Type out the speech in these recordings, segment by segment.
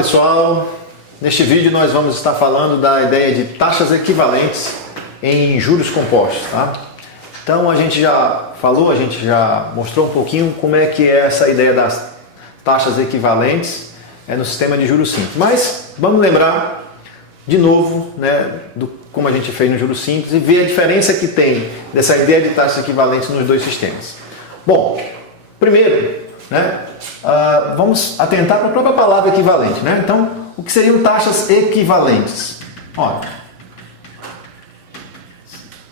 pessoal, neste vídeo nós vamos estar falando da ideia de taxas equivalentes em juros compostos, tá? Então a gente já falou, a gente já mostrou um pouquinho como é que é essa ideia das taxas equivalentes no sistema de juros simples, mas vamos lembrar de novo, né, como a gente fez no juros simples e ver a diferença que tem dessa ideia de taxas equivalentes nos dois sistemas. Bom, primeiro, né, vamos atentar para a própria palavra equivalente, né? Então, o que seriam taxas equivalentes? Olha,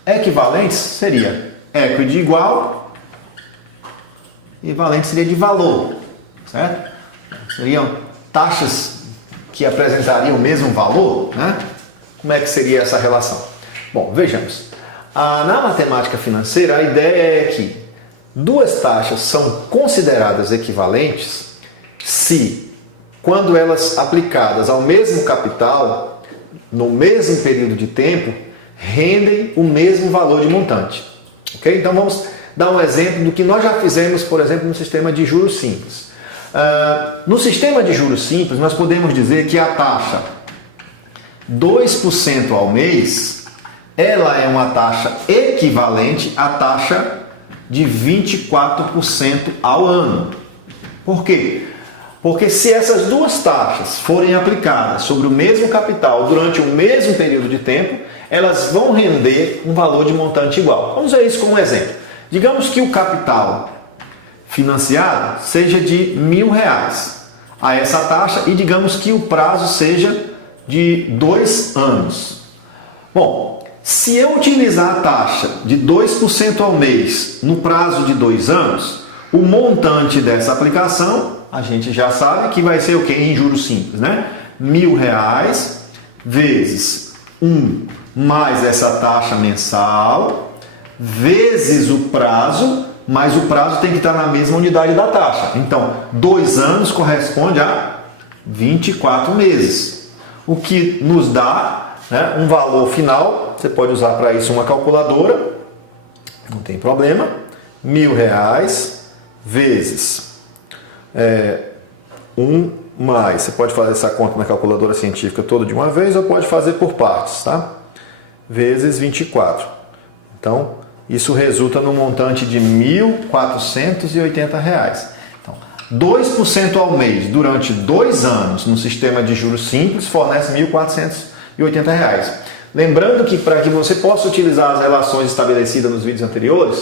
equivalentes seria equi de igual e valente seria de valor, certo? Seriam taxas que apresentariam o mesmo valor, né? Como é que seria essa relação? Bom, vejamos. Na matemática financeira, a ideia é que duas taxas são consideradas equivalentes se, quando elas aplicadas ao mesmo capital, no mesmo período de tempo, rendem o mesmo valor de montante. Okay? Então vamos dar um exemplo do que nós já fizemos, por exemplo, no sistema de juros simples. No sistema de juros simples, nós podemos dizer que a taxa 2% ao mês, ela é uma taxa equivalente à taxa de 24% ao ano. Por quê? Porque se essas duas taxas forem aplicadas sobre o mesmo capital durante o mesmo período de tempo, elas vão render um valor de montante igual. Vamos ver isso como um exemplo. Digamos que o capital financiado seja de R$1.000 a essa taxa e digamos que o prazo seja de 2 anos. Bom, se eu utilizar a taxa de 2% ao mês no prazo de 2 anos, o montante dessa aplicação, a gente já sabe que vai ser o quê? Em juros simples, né? R$1.000 vezes 1 mais essa taxa mensal, vezes o prazo, mas o prazo tem que estar na mesma unidade da taxa. Então, 2 anos corresponde a 24 meses, o que nos dá, né, um valor final. Você pode usar para isso uma calculadora, não tem problema. R$1.000 vezes 1 mais, você pode fazer essa conta na calculadora científica toda de uma vez ou pode fazer por partes, tá? Vezes 24. Então, isso resulta no montante de R$1.480. Então, 2% ao mês durante 2 anos no sistema de juros simples fornece R$1.480. Lembrando que para que você possa utilizar as relações estabelecidas nos vídeos anteriores,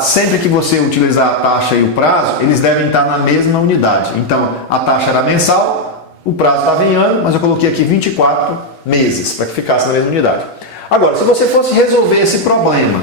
sempre que você utilizar a taxa e o prazo, eles devem estar na mesma unidade. Então, a taxa era mensal, o prazo estava em ano, mas eu coloquei aqui 24 meses para que ficasse na mesma unidade. Agora, se você fosse resolver esse problema,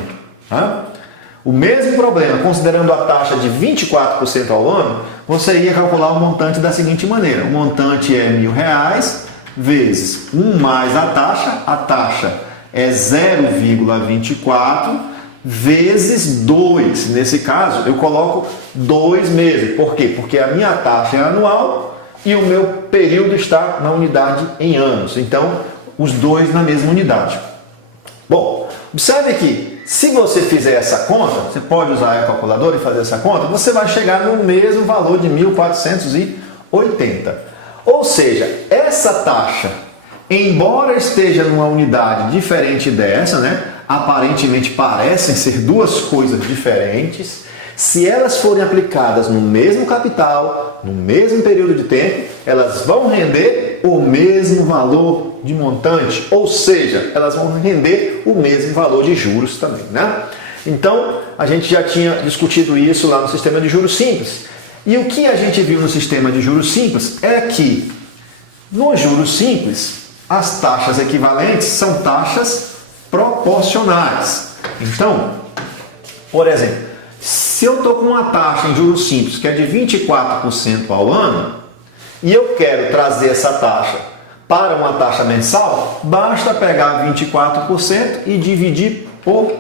o mesmo problema, considerando a taxa de 24% ao ano, você ia calcular o montante da seguinte maneira. O montante é R$1.000 vezes 1 mais a taxa é 0,24 vezes 2. Nesse caso, eu coloco 2 meses. Por quê? Porque a minha taxa é anual e o meu período está na unidade em anos. Então, os dois na mesma unidade. Bom, observe que se você fizer essa conta, você pode usar a calculadora e fazer essa conta, você vai chegar no mesmo valor de 1.480. Ou seja, essa taxa, embora esteja numa unidade diferente dessa, né, aparentemente parecem ser duas coisas diferentes, se elas forem aplicadas no mesmo capital, no mesmo período de tempo, elas vão render o mesmo valor de montante, ou seja, elas vão render o mesmo valor de juros também, né? Então, a gente já tinha discutido isso lá no sistema de juros simples. E o que a gente viu no sistema de juros simples é que, nos juros simples, as taxas equivalentes são taxas proporcionais. Então, por exemplo, se eu estou com uma taxa em juros simples que é de 24% ao ano e eu quero trazer essa taxa para uma taxa mensal, basta pegar 24% e dividir por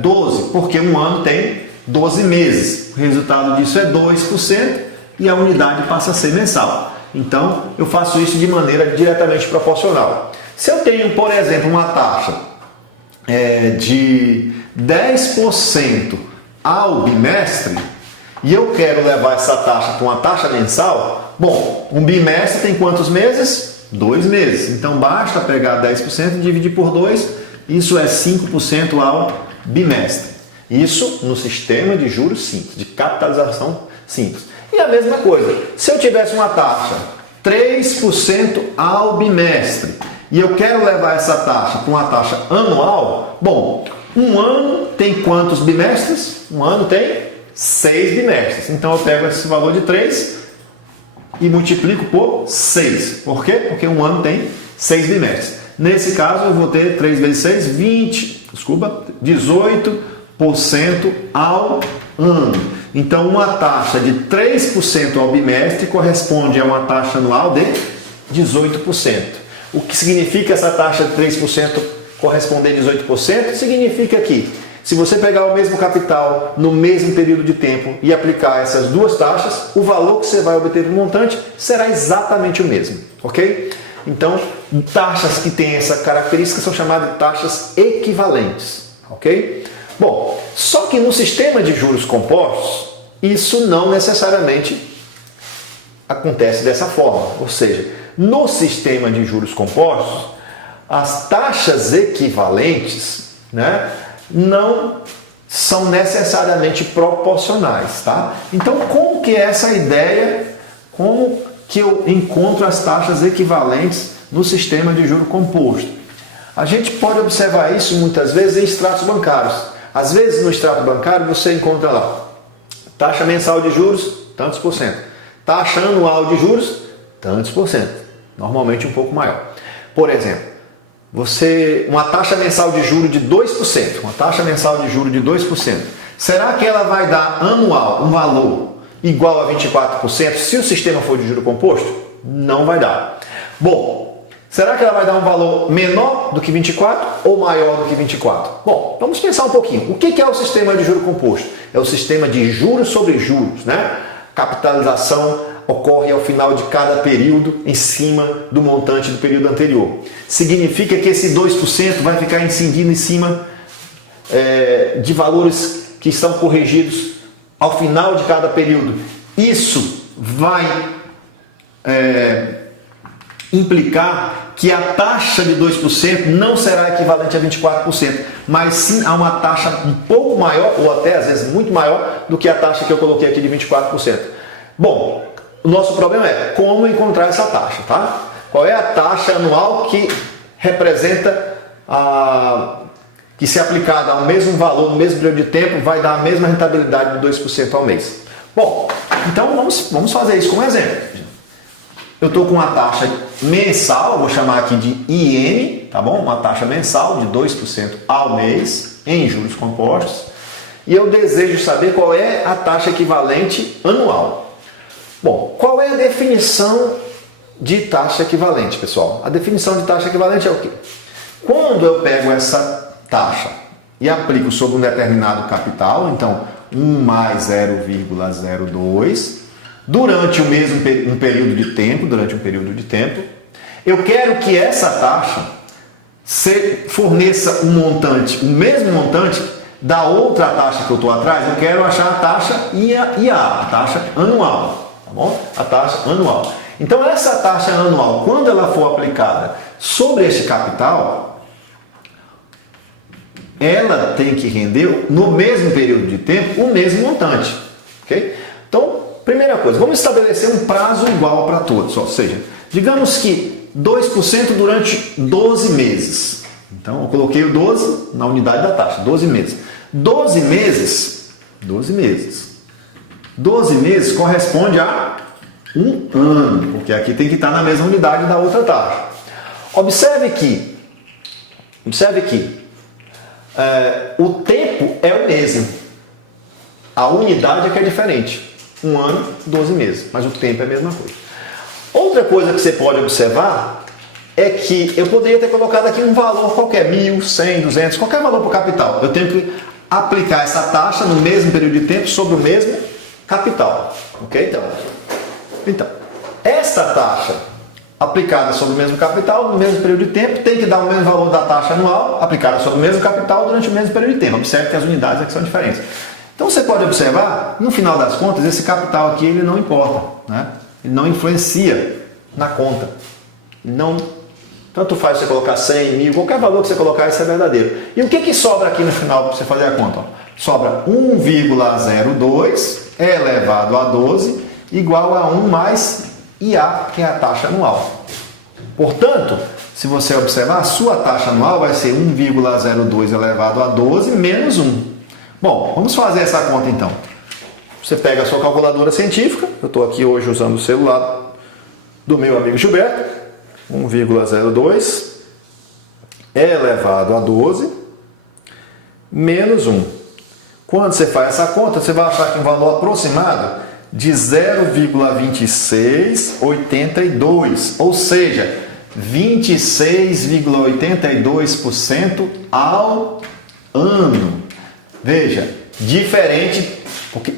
12, porque um ano tem 12 meses. O resultado disso é 2% e a unidade passa a ser mensal. Então, eu faço isso de maneira diretamente proporcional. Se eu tenho, por exemplo, uma taxa de 10% ao bimestre e eu quero levar essa taxa para uma taxa mensal, Bom, um bimestre tem quantos meses? 2 meses. Então basta pegar 10% e dividir por 2, isso é 5% ao bimestre. Isso no sistema de juros simples, de capitalização simples. E a mesma coisa, se eu tivesse uma taxa 3% ao bimestre e eu quero levar essa taxa para uma taxa anual, bom, um ano tem quantos bimestres? Um ano tem 6 bimestres. Então eu pego esse valor de 3 e multiplico por 6. Por quê? Porque um ano tem 6 bimestres. Nesse caso eu vou ter 3 vezes 6, 18% ao ano. Então uma taxa de 3% ao bimestre corresponde a uma taxa anual de 18%. O que significa essa taxa de 3% corresponder a 18%? Significa que se você pegar o mesmo capital no mesmo período de tempo e aplicar essas duas taxas, o valor que você vai obter no montante será exatamente o mesmo, ok? Então, taxas que têm essa característica são chamadas de taxas equivalentes, ok? Bom, só que no sistema de juros compostos, isso não necessariamente acontece dessa forma, ou seja, no sistema de juros compostos, as taxas equivalentes, né, não são necessariamente proporcionais, tá? Então, como que é essa ideia? Como que eu encontro as taxas equivalentes no sistema de juro composto? A gente pode observar isso muitas vezes em extratos bancários. Às vezes no extrato bancário você encontra lá taxa mensal de juros, tantos por cento. Taxa anual de juros, tantos por cento. Normalmente um pouco maior. Por exemplo, uma taxa mensal de juros de 2%, uma taxa mensal de juros de 2%, será que ela vai dar anual um valor igual a 24% se o sistema for de juro composto? Não vai dar. Bom, será que ela vai dar um valor menor do que 24 ou maior do que 24? Bom, vamos pensar um pouquinho. O que é o sistema de juro composto? É o sistema de juros sobre juros, né? Capitalização ocorre ao final de cada período em cima do montante do período anterior. Significa que esse 2% vai ficar incidindo em cima de valores que estão corrigidos ao final de cada período. Isso vai implicar que a taxa de 2% não será equivalente a 24%, mas sim a uma taxa um pouco maior, ou até às vezes muito maior, do que a taxa que eu coloquei aqui de 24%. Bom, o nosso problema é como encontrar essa taxa, tá? Qual é a taxa anual que representa que se aplicada ao mesmo valor, no mesmo período de tempo, vai dar a mesma rentabilidade de 2% ao mês? Bom, então vamos fazer isso como exemplo. Eu estou com uma taxa mensal, vou chamar aqui de IM, tá bom? Uma taxa mensal de 2% ao mês em juros compostos. E eu desejo saber qual é a taxa equivalente anual. Bom, qual é a definição de taxa equivalente, pessoal? A definição de taxa equivalente é o quê? Quando eu pego essa taxa e aplico sobre um determinado capital, então 1 mais 0,02, durante um período de tempo, eu quero que essa taxa forneça um montante, o mesmo montante da outra taxa que eu estou atrás. Eu quero achar a taxa IA, a taxa anual. Bom, a taxa anual. Então essa taxa anual, quando ela for aplicada sobre este capital, ela tem que render no mesmo período de tempo o mesmo montante, ok? Então, primeira coisa, vamos estabelecer um prazo igual para todos, ou seja, digamos que 2% durante 12 meses. Então eu coloquei o 12 na unidade da taxa, 12 meses. 12 meses corresponde a um ano, porque aqui tem que estar na mesma unidade da outra taxa. Observe que o tempo é o mesmo. A unidade é que é diferente. Um ano, 12 meses, mas o tempo é a mesma coisa. Outra coisa que você pode observar é que eu poderia ter colocado aqui um valor qualquer, 1.000, 100, 200, qualquer valor para o capital. Eu tenho que aplicar essa taxa no mesmo período de tempo sobre o mesmo capital, ok? Então, esta taxa aplicada sobre o mesmo capital no mesmo período de tempo tem que dar o mesmo valor da taxa anual aplicada sobre o mesmo capital durante o mesmo período de tempo. Observe que as unidades aqui são diferentes. Então você pode observar, no final das contas, esse capital aqui ele não importa, né? ele não influencia na conta. Não, tanto faz você colocar 100, 1000, qualquer valor que você colocar, isso é verdadeiro. E o que sobra aqui no final para você fazer a conta? Ó? Sobra 1,02 elevado a 12 igual a 1 mais IA, que é a taxa anual. Portanto, se você observar, a sua taxa anual vai ser 1,02 elevado a 12 menos 1. Bom, vamos fazer essa conta então. Você pega a sua calculadora científica, eu estou aqui hoje usando o celular do meu amigo Gilberto, 1,02 elevado a 12 menos 1. Quando você faz essa conta, você vai achar que um valor aproximado de 0,2682, ou seja, 26,82% ao ano. Veja, diferente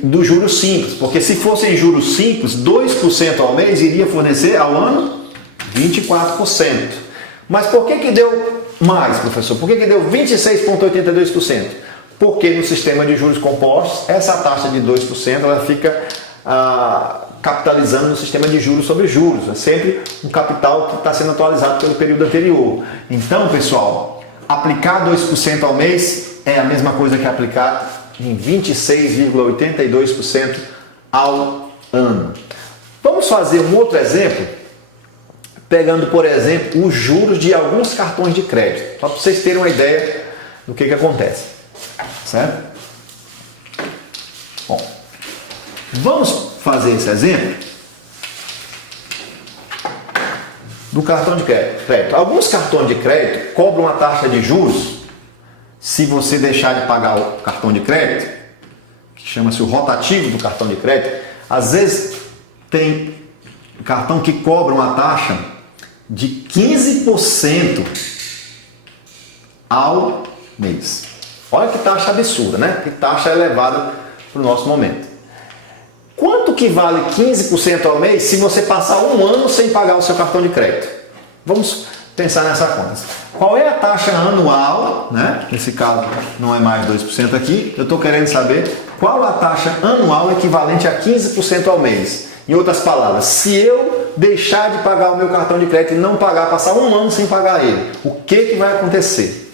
do juros simples, porque se fossem juros simples, 2% ao mês iria fornecer ao ano 24%. Mas por que deu mais, professor? Por que deu 26,82%? Porque no sistema de juros compostos, essa taxa de 2% ela fica capitalizando no sistema de juros sobre juros. É sempre um capital que está sendo atualizado pelo período anterior. Então, pessoal, aplicar 2% ao mês é a mesma coisa que aplicar em 26,82% ao ano. Vamos fazer um outro exemplo, pegando, por exemplo, os juros de alguns cartões de crédito, só para vocês terem uma ideia do que acontece. Certo? Bom, vamos fazer esse exemplo do cartão de crédito. Alguns cartões de crédito cobram uma taxa de juros se você deixar de pagar o cartão de crédito, que chama-se o rotativo do cartão de crédito. Às vezes tem cartão que cobra uma taxa de 15% ao mês. Olha que taxa absurda, né? Que taxa elevada para o nosso momento. Quanto que vale 15% ao mês se você passar um ano sem pagar o seu cartão de crédito? Vamos pensar nessa conta. Qual é a taxa anual, né? Nesse caso não é mais 2% aqui. Eu estou querendo saber qual a taxa anual equivalente a 15% ao mês. Em outras palavras, se eu deixar de pagar o meu cartão de crédito e não pagar, passar um ano sem pagar ele, o que vai acontecer?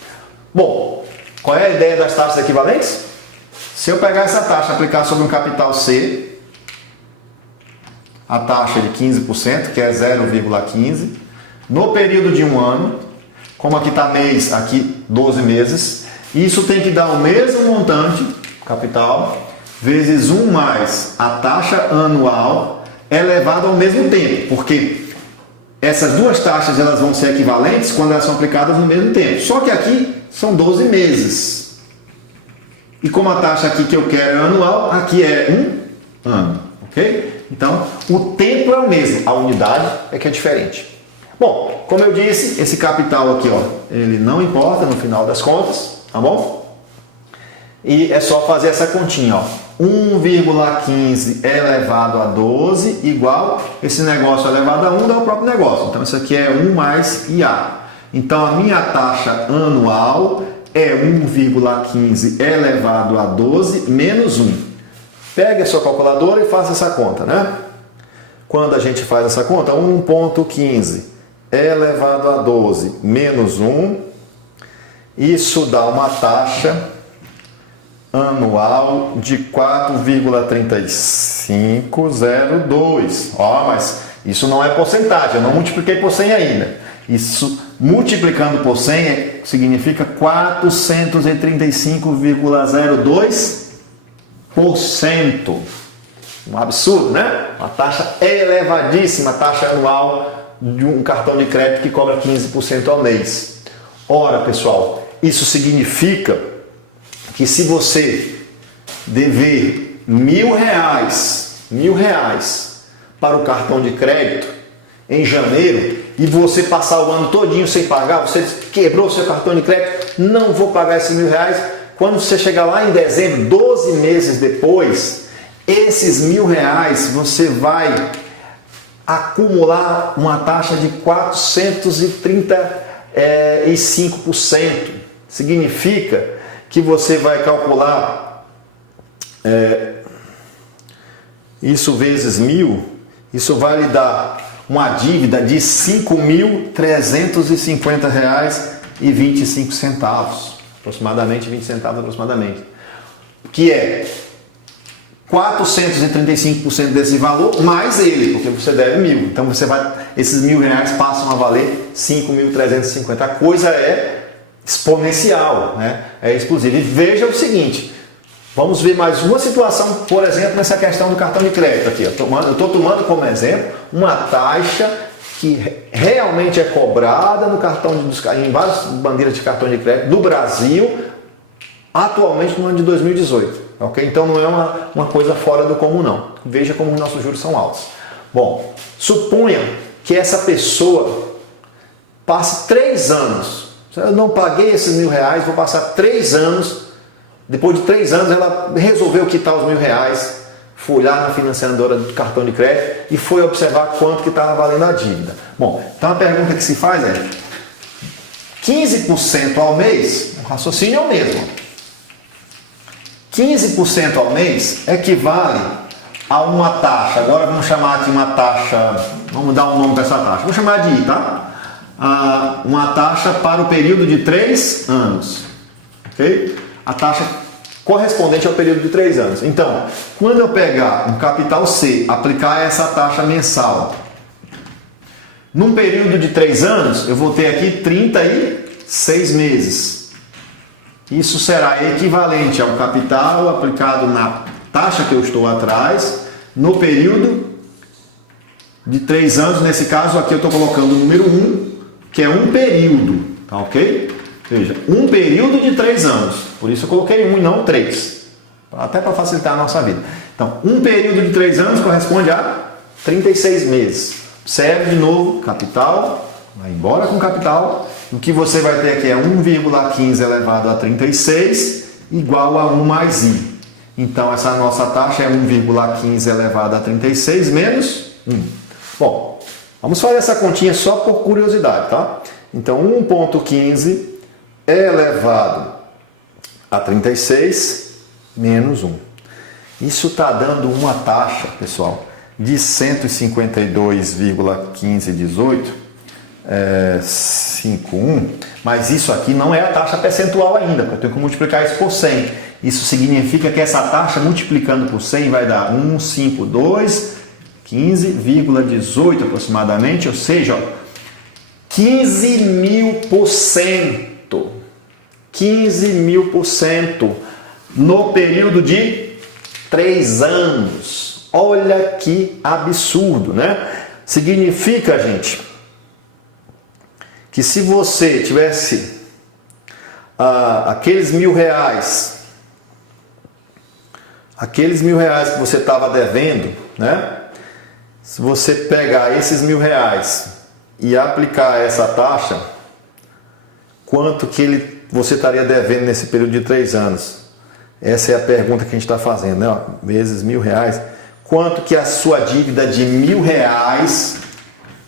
Bom, qual é a ideia das taxas equivalentes? Se eu pegar essa taxa e aplicar sobre um capital C, a taxa de 15%, que é 0,15, no período de um ano, como aqui está mês, aqui 12 meses, isso tem que dar o mesmo montante, capital, vezes 1 mais a taxa anual elevado ao mesmo tempo, porque essas duas taxas elas vão ser equivalentes quando elas são aplicadas no mesmo tempo. Só que aqui são 12 meses. E como a taxa aqui que eu quero é anual, aqui é um ano, ok? Então, o tempo é o mesmo, a unidade é que é diferente. Bom, como eu disse, esse capital aqui, ó, ele não importa no final das contas, tá bom? E é só fazer essa continha, ó. 1,15 elevado a 12 igual, esse negócio elevado a 1 dá o próprio negócio. Então, isso aqui é 1 mais IA. Então, a minha taxa anual é 1,15 elevado a 12 menos 1. Pegue a sua calculadora e faça essa conta, né? Quando a gente faz essa conta, 1,15 elevado a 12 menos 1, isso dá uma taxa anual de 4,3502. Ó, mas isso não é porcentagem, eu não multipliquei por 100 ainda. Isso, multiplicando por 100, significa 435,02%. Um absurdo, né? Uma taxa elevadíssima, taxa anual de um cartão de crédito que cobra 15% ao mês. Ora, pessoal, isso significa que se você dever R$1.000 para o cartão de crédito em janeiro e você passar o ano todinho sem pagar, você quebrou o seu cartão de crédito, não vou pagar esses R$1.000. Quando você chegar lá em dezembro, 12 meses depois, esses R$1.000 você vai acumular uma taxa de 435%. Significa que você vai calcular isso vezes 1.000 Isso vai lhe dar uma dívida de R$ 5.350,25, aproximadamente 20 centavos aproximadamente, que é 435% desse valor mais ele, porque você deve 1.000. Então esses R$ 1.000 passam a valer 5.350. A coisa é exponencial, né? É explosiva. E veja o seguinte, vamos ver mais uma situação, por exemplo, nessa questão do cartão de crédito aqui. Eu estou tomando como exemplo uma taxa que realmente é cobrada no em várias bandeiras de cartão de crédito do Brasil, atualmente no ano de 2018. Okay? Então não é uma coisa fora do comum, não. Veja como os nossos juros são altos. Bom, suponha que essa pessoa passe 3 anos. Eu não paguei esses R$ 1.000, vou passar 3 anos. Depois de 3 anos ela resolveu quitar os R$ 1.000, foi lá na financiadora do cartão de crédito e foi observar quanto que estava valendo a dívida. Bom, então a pergunta que se faz é 15% ao mês, o raciocínio é o mesmo. 15% ao mês equivale a uma taxa, agora vamos chamar aqui uma taxa, vamos dar um nome para essa taxa, vamos chamar de I, tá? Uma taxa para o período de 3 anos, ok? A taxa correspondente ao período de 3 anos. Então, quando eu pegar um capital C, aplicar essa taxa mensal, num período de 3 anos, eu vou ter aqui 36 meses. Isso será equivalente ao capital aplicado na taxa que eu estou atrás, no período de 3 anos. Nesse caso aqui eu estou colocando o número 1, que é um período, tá ok? Veja, um período de 3 anos. Por isso eu coloquei 1 e não 3. Até para facilitar a nossa vida. Então, um período de 3 anos corresponde a 36 meses. Observe de novo, capital, vai embora com capital. O que você vai ter aqui é 1,15 elevado a 36 igual a 1 mais I. Então, essa nossa taxa é 1,15 elevado a 36 menos 1. Bom, vamos fazer essa continha só por curiosidade, tá? Então, 1,15 elevado a 36 menos 1. Isso está dando uma taxa, pessoal, de 152,1518. 51, mas isso aqui não é a taxa percentual ainda, porque eu tenho que multiplicar isso por 100. Isso significa que essa taxa multiplicando por 100 vai dar 152,15,18 aproximadamente, ou seja, 15.000%. 15.000% no período de 3 anos. Olha que absurdo, né? Significa, gente, que se você tivesse aqueles R$ 1.000 que você estava devendo, né? Se você pegar esses R$ 1.000 e aplicar essa taxa, quanto que você estaria devendo nesse período de 3 anos? Essa é a pergunta que a gente está fazendo, né? Vezes R$ 1.000. Quanto que a sua dívida de R$ 1.000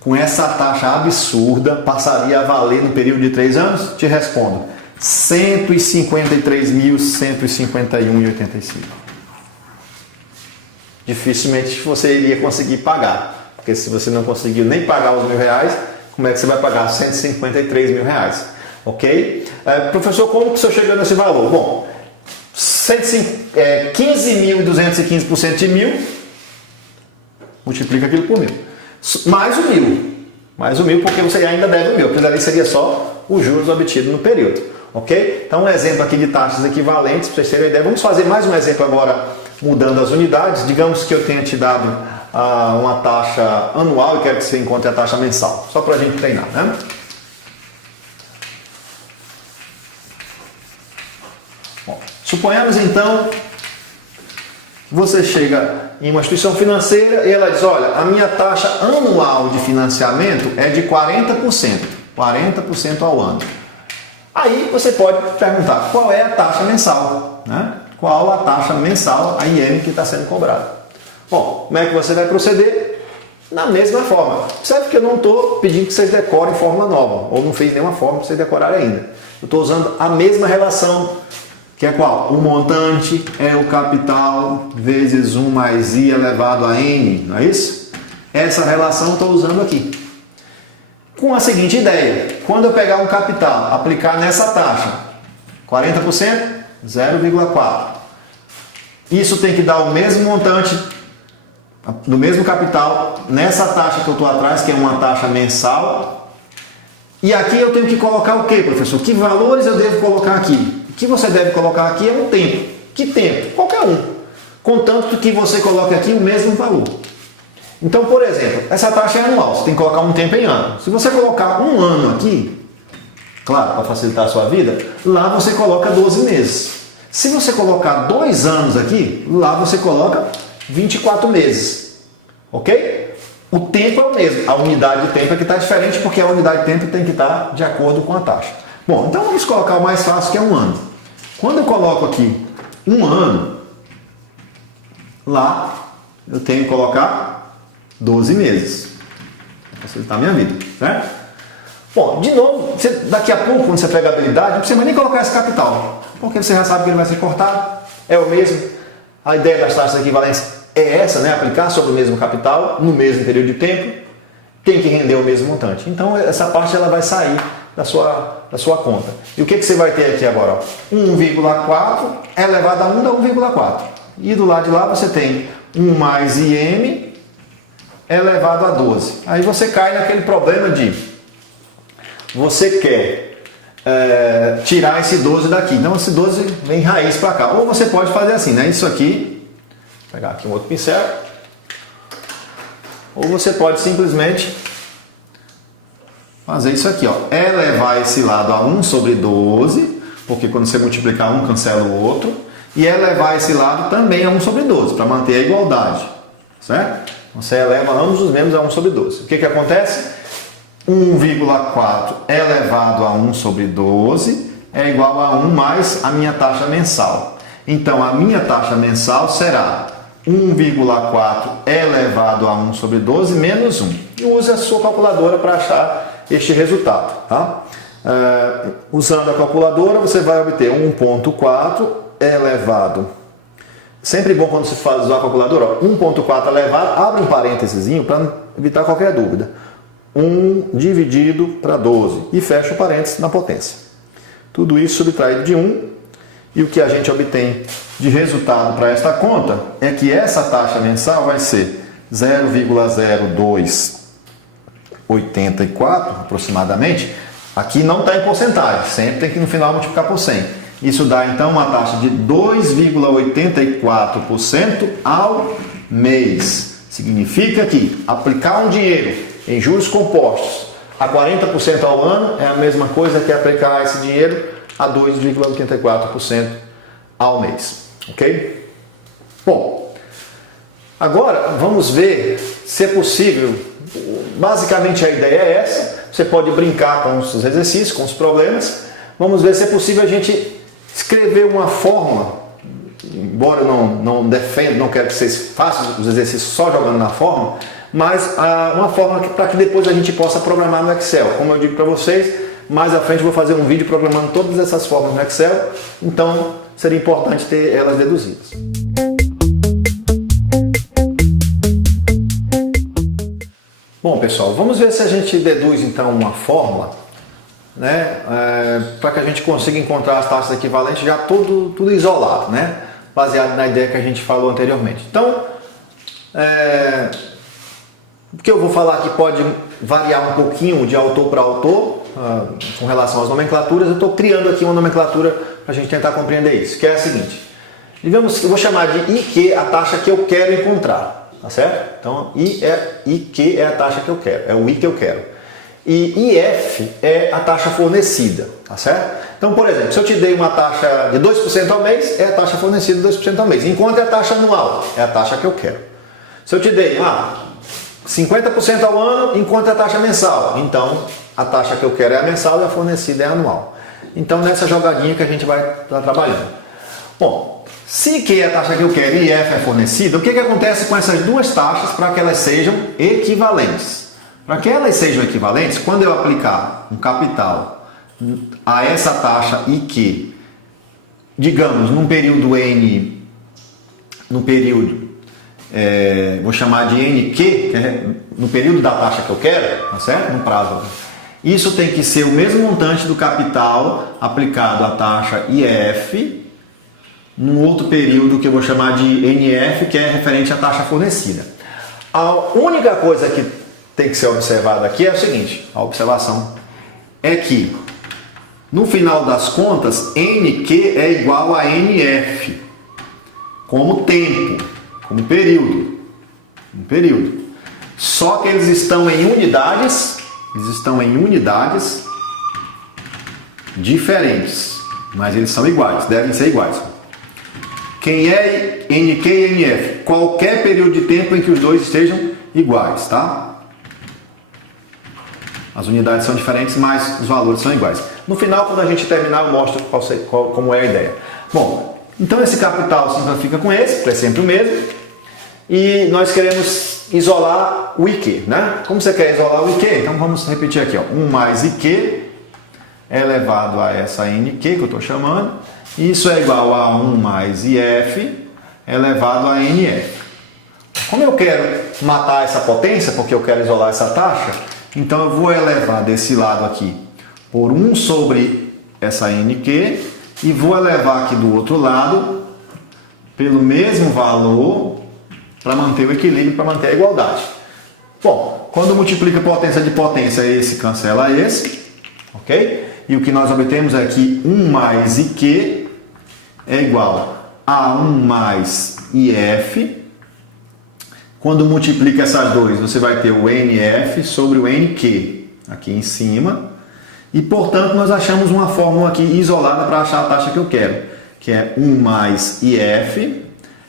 com essa taxa absurda passaria a valer no período de 3 anos? Te respondo, R$ 153.151,85. Dificilmente você iria conseguir pagar, porque se você não conseguiu nem pagar os R$ 1.000, como é que você vai pagar R$ 153.000? Ok? Professor, como que o senhor chegou nesse valor? Bom, 15.215% de 1.000, multiplica aquilo por 1.000. Mais o 1.000. Mais o 1.000 porque você ainda deve o 1.000. Aquilo ali seria só os juros obtidos no período. Ok? Então um exemplo aqui de taxas equivalentes, para vocês terem ideia. Vamos fazer mais um exemplo agora, mudando as unidades. Digamos que eu tenha te dado uma taxa anual e quero que você encontre a taxa mensal. Só para a gente treinar, né? Bom, suponhamos então que você chega em uma instituição financeira e ela diz, olha, a minha taxa anual de financiamento é de 40%. 40% ao ano. Aí você pode perguntar, qual é a taxa mensal? Né? Qual a taxa mensal, a IM, que está sendo cobrada? Bom, como é que você vai proceder? Da mesma forma. Certo que eu não estou pedindo que vocês decorem fórmula nova, ou não fiz nenhuma fórmula para vocês decorarem ainda. Eu estou usando a mesma relação, que é qual? O montante é o capital vezes 1 mais I elevado a N, não é isso? Essa relação eu estou usando aqui. Com a seguinte ideia, quando eu pegar um capital, aplicar nessa taxa, 40%, 0,4. Isso tem que dar o mesmo montante do mesmo capital nessa taxa que eu estou atrás, que é uma taxa mensal. E aqui eu tenho que colocar o que, professor? Que valores eu devo colocar aqui? O que você deve colocar aqui é um tempo. Que tempo? Qualquer um. Contanto que você coloque aqui o mesmo valor. Então, por exemplo, essa taxa é anual, você tem que colocar um tempo em ano. Se você colocar um ano aqui, claro, para facilitar a sua vida, lá você coloca 12 meses. Se você colocar 2 anos aqui, lá você coloca 24 meses. Ok? O tempo é o mesmo, a unidade de tempo é que está diferente, porque a unidade de tempo tem que estar de acordo com a taxa. Bom, então vamos colocar o mais fácil, que é um ano. Quando eu coloco aqui um ano, lá eu tenho que colocar 12 meses. Para facilitar a minha vida, certo? Bom, de novo, daqui a pouco, quando você pega a habilidade, não precisa nem colocar esse capital, porque você já sabe que ele vai ser cortado, é o mesmo. A ideia das taxas de equivalência é essa, né? Aplicar sobre o mesmo capital, no mesmo período de tempo, tem que render o mesmo montante. Então, essa parte ela vai sair da sua conta. E o que você vai ter aqui agora? 1,4 elevado a 1 dá 1,4. E do lado de lá você tem 1 mais IM elevado a 12. Aí você cai naquele problema de você quer tirar esse 12 daqui. Então esse 12 vem raiz para cá. Ou você pode fazer assim, né? Isso aqui, vou pegar aqui um outro pincel. Ou você pode simplesmente fazer isso aqui, ó. Elevar esse lado a 1 sobre 12, porque quando você multiplicar um, cancela o outro. E elevar esse lado também a 1 sobre 12, para manter a igualdade. Certo? Você eleva ambos os membros a 1 sobre 12. O que acontece? 1,4 elevado a 1 sobre 12 é igual a 1 mais a minha taxa mensal. Então, a minha taxa mensal será 1,4 elevado a 1 sobre 12 menos 1. E use a sua calculadora para achar este resultado. Tá? Usando a calculadora, você vai obter 1,4 elevado. Sempre bom quando se faz usar a calculadora. 1,4 elevado, abre um parênteses para evitar qualquer dúvida. 1 dividido para 12 e fecha o parênteses na potência. Tudo isso subtraído de 1, e o que a gente obtém de resultado para esta conta é que essa taxa mensal vai ser 0,0284 aproximadamente. Aqui não está em porcentagem, sempre tem que no final multiplicar por 100. Isso dá então uma taxa de 2,84% ao mês. Significa que aplicar um dinheiro em juros compostos a 40% ao ano é a mesma coisa que aplicar esse dinheiro a 2,84% ao mês. Ok? Bom, agora vamos ver se é possível. Basicamente a ideia é essa. Você pode brincar com os exercícios, com os problemas. Vamos ver se é possível a gente escrever uma fórmula. Embora eu não defenda, não quero que vocês façam os exercícios só jogando na fórmula, mas uma fórmula para que depois a gente possa programar no Excel. Como eu digo para vocês, mais à frente eu vou fazer um vídeo programando todas essas fórmulas no Excel, então seria importante ter elas deduzidas. Bom, pessoal, vamos ver se a gente deduz então uma fórmula, né, para que a gente consiga encontrar as taxas equivalentes já tudo isolado, né, baseado na ideia que a gente falou anteriormente. Então, o que eu vou falar aqui pode variar um pouquinho de autor para autor, com relação às nomenclaturas. Eu estou criando aqui uma nomenclatura para a gente tentar compreender isso, que é a seguinte. Digamos que eu vou chamar de IQ a taxa que eu quero encontrar, tá certo? Então, IQ é a taxa que eu quero, é o I que eu quero. E IF é a taxa fornecida, tá certo? Então, por exemplo, se eu te dei uma taxa de 2% ao mês, é a taxa fornecida de 2% ao mês. Enquanto é a taxa anual, é a taxa que eu quero. Se eu te dei 50% ao ano, enquanto é a taxa mensal, então a taxa que eu quero é a mensal e a fornecida é a anual. Então, nessa jogadinha que a gente vai estar trabalhando. Bom, se Q é a taxa que eu quero e F é fornecida, o que acontece com essas duas taxas para que elas sejam equivalentes? Para que elas sejam equivalentes, quando eu aplicar um capital a essa taxa IQ, digamos, num período N, vou chamar de NQ, que é no período da taxa que eu quero, tá certo? No prazo. Isso tem que ser o mesmo montante do capital aplicado à taxa IF num outro período que eu vou chamar de NF, que é referente à taxa fornecida. A única coisa que tem que ser observada aqui é o seguinte, a observação é que no final das contas, NQ é igual a NF, como tempo, como período. Só que eles estão em unidades, diferentes, mas eles são iguais, devem ser iguais. Quem é NQ e NF? Qualquer período de tempo em que os dois estejam iguais, tá? As unidades são diferentes, mas os valores são iguais. No final, quando a gente terminar, eu mostro como é a ideia. Bom, então esse capital simplifica com esse, porque é sempre o mesmo. E nós queremos isolar o IQ, né? Como você quer isolar o IQ? Então vamos repetir aqui, ó. 1 mais IQ elevado a essa NQ que eu estou chamando. Isso é igual a 1 mais IF elevado a NF. Como eu quero matar essa potência, porque eu quero isolar essa taxa, então eu vou elevar desse lado aqui por 1 sobre essa NQ e vou elevar aqui do outro lado pelo mesmo valor para manter o equilíbrio, para manter a igualdade. Bom, quando multiplica potência de potência, esse cancela esse, ok? E o que nós obtemos é que 1 mais IQ é igual a 1 mais IF. Quando multiplica essas duas, você vai ter o NF sobre o NQ aqui em cima. E, portanto, nós achamos uma fórmula aqui isolada para achar a taxa que eu quero, que é 1 mais IF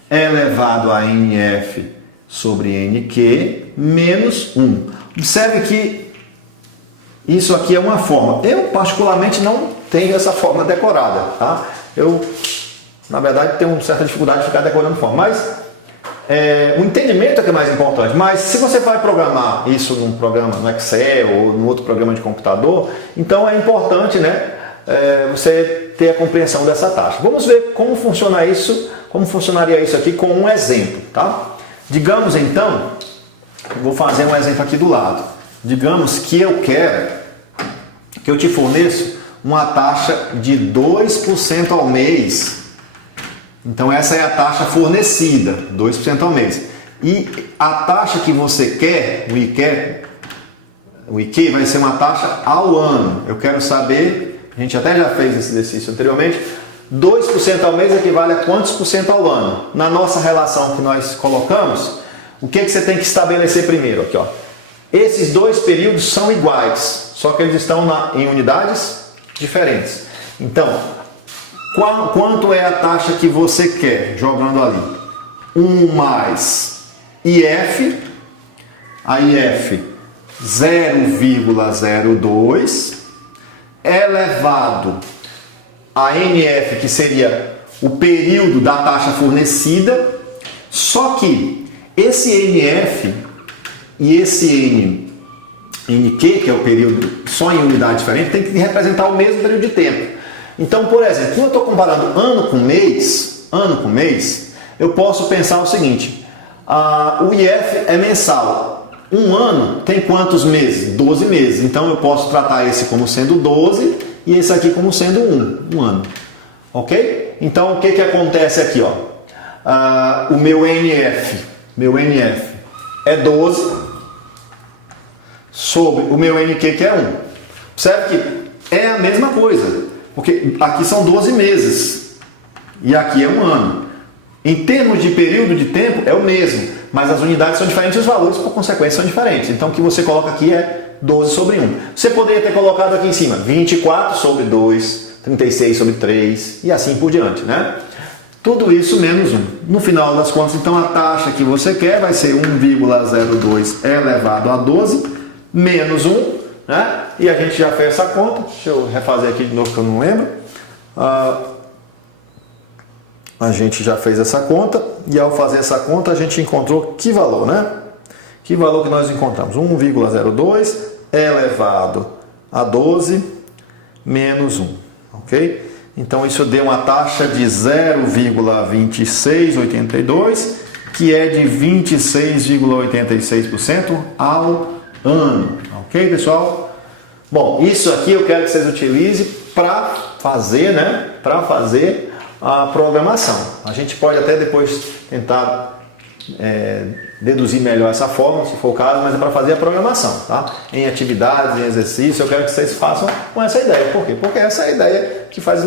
elevado a NF sobre NQ menos 1. Observe que isso aqui é uma fórmula. Eu, particularmente, não tenho essa fórmula decorada, tá? Eu, na verdade, tenho certa dificuldade de ficar decorando fórmula, mas o entendimento é que é mais importante. Mas se você vai programar isso num programa no Excel ou num outro programa de computador, então é importante, né, você ter a compreensão dessa taxa. Vamos ver como funciona isso, como funcionaria isso aqui com um exemplo, tá? Digamos então, vou fazer um exemplo aqui do lado. Digamos que eu quero que eu te forneço uma taxa de 2% ao mês. Então essa é a taxa fornecida, 2% ao mês. E a taxa que você quer, o IQ vai ser uma taxa ao ano. Eu quero saber, a gente até já fez esse exercício anteriormente, 2% ao mês equivale a quantos por cento ao ano? Na nossa relação que nós colocamos, o que você tem que estabelecer primeiro? Aqui, ó. Esses dois períodos são iguais, só que eles estão em unidades diferentes. Então, quanto é a taxa que você quer, jogando ali? 1 mais IF, a IF 0,02, elevado a NF, que seria o período da taxa fornecida, só que esse NF e esse NQ, que é o período só em unidade diferente, tem que representar o mesmo período de tempo. Então, por exemplo, quando eu estou comparando ano com mês, eu posso pensar o seguinte, o IF é mensal. Um ano tem quantos meses? 12 meses. Então eu posso tratar esse como sendo 12 e esse aqui como sendo um ano. Ok? Então o que acontece aqui? Ó? O meu NF é 12 sobre o meu NQ, que é 1. Observe que é a mesma coisa, porque aqui são 12 meses e aqui é um ano. Em termos de período de tempo é o mesmo, mas as unidades são diferentes e os valores, por consequência, são diferentes. Então o que você coloca aqui é 12 sobre 1. Você poderia ter colocado aqui em cima 24 sobre 2, 36 sobre 3 e assim por diante, né? Tudo isso menos 1. No final das contas, então, a taxa que você quer vai ser 1,02 elevado a 12 menos 1, né? E a gente já fez essa conta. Deixa eu refazer aqui de novo que eu não lembro. A gente já fez essa conta e ao fazer essa conta a gente encontrou que valor, né? Que valor que nós encontramos? 1,02 elevado a 12 menos 1, ok? Então isso deu uma taxa de 0,2682 que é de 26,86% ao ano. Ok, pessoal? Bom, isso aqui eu quero que vocês utilizem para fazer, né? Para fazer a programação. A gente pode até depois tentar deduzir melhor essa forma, se for o caso, mas é para fazer a programação, tá? Em atividades, em exercício, eu quero que vocês façam com essa ideia. Por quê? Porque essa é a ideia que faz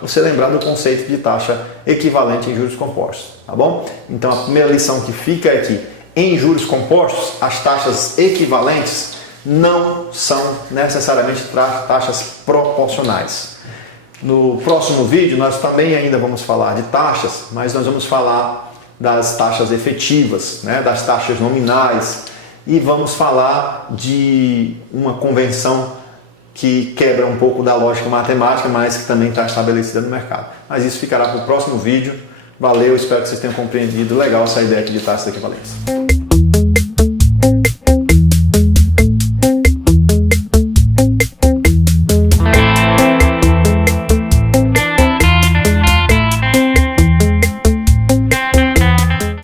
você lembrar do conceito de taxa equivalente em juros compostos, tá bom? Então a primeira lição que fica é que em juros compostos, as taxas equivalentes não são necessariamente taxas proporcionais. No próximo vídeo nós também ainda vamos falar de taxas, mas nós vamos falar das taxas efetivas, né, das taxas nominais, e vamos falar de uma convenção que quebra um pouco da lógica matemática, mas que também está estabelecida no mercado. Mas isso ficará para o próximo vídeo. Valeu, espero que vocês tenham compreendido legal essa ideia aqui de taxas equivalentes.